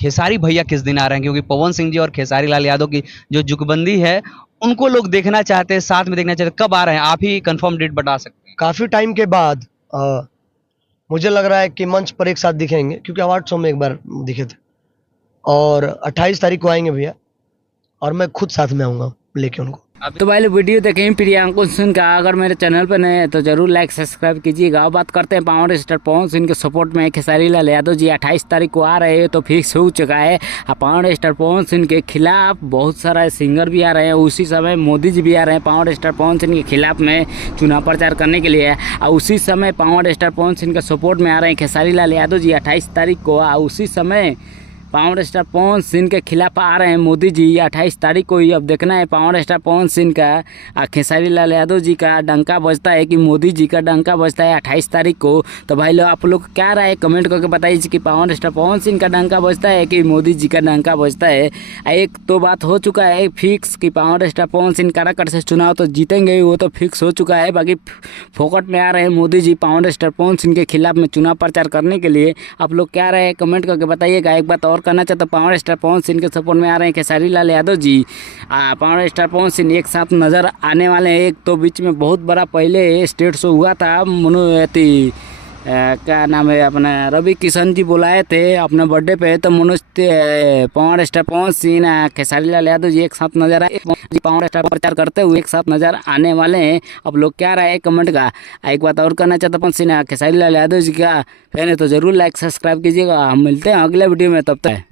खेसारी भैया किस दिन आ रहे हैं, क्योंकि पवन सिंह जी और खेसारी लाल यादव की जो जुगबंदी है उनको लोग देखना चाहते हैं, साथ में देखना चाहते हैं। कब आ रहे हैं, आप ही कंफर्म डेट बता सकते हैं? काफ़ी टाइम के बाद मुझे लग रहा है कि मंच पर एक साथ दिखेंगे, क्योंकि अवार्ड शो में एक बार दिखे थे। और 28 तारीख को आएंगे भैया, और मैं खुद साथ में आऊँगा लेके उनको। तो भाई लोग वीडियो देखें प्रियांको सिंह का, अगर मेरे चैनल पर नए हैं तो जरूर लाइक सब्सक्राइब कीजिएगा। और बात करते हैं पावर स्टार पवन सिंह के सपोर्ट में खेसारी लाल यादव जी 28 तारीख को आ रहे हैं, तो फिक्स हो चुका है। पावर स्टार पवन सिंह के खिलाफ बहुत सारा सिंगर भी आ रहे हैं, उसी समय मोदी जी भी आ रहे हैं पावर स्टार पवन सिंह के खिलाफ में चुनाव प्रचार करने के लिए। और उसी समय पावर स्टार पवन सिंह के सपोर्ट में आ रहे हैं खेसारी लाल यादव जी 28 तारीख को। और उसी समय पावर स्टार पवन सिंह के खिलाफ आ रहे हैं मोदी जी 28 तारीख को ही। अब देखना है पावर स्टार पवन सिंह का खेसारी लाल यादव जी का डंका बजता है कि मोदी जी का डंका बजता है 28 तारीख को। तो भाई लोग आप लोग क्या राय कमेंट करके बताइए कि पावर स्टार पवन सिंह का डंका बजता है कि मोदी जी का डंका बजता है। एक तो बात हो चुका है फिक्स कि पावर स्टार पवन सिंह काराकट से चुनाव तो जीतेंगे, वो तो फिक्स हो चुका है। बाकी फोकट में आ रहे हैं मोदी जी पावर स्टार पवन सिंह के खिलाफ में चुनाव प्रचार करने के लिए। आप लोग क्या राय कमेंट करके बताइएगा। एक बात और करना चाहता हूं, पावर स्टार पवन सिंह के सपोर्ट में आ रहे हैं खेसारी लाल यादव जी। पावर स्टार पवन सिंह एक साथ नज़र आने वाले हैं। एक तो बीच में बहुत बड़ा पहले स्टेट शो हुआ था, क्या नाम है अपना, रवि किशन जी बुलाए थे अपने बर्थडे पे, तो मनोज पावर स्टार पवन सिंह खेसारी लाल यादव जी एक साथ नजर आए, पावर स्टार प्रचार करते हुए एक साथ नजर आने वाले हैं। अब लोग क्या रहा है कमेंट का। एक बात और करना चाहता पवन सिंह खेसारी लाल यादव जी का फैन है तो जरूर लाइक सब्सक्राइब कीजिएगा। हम मिलते हैं अगले वीडियो में, तब तक।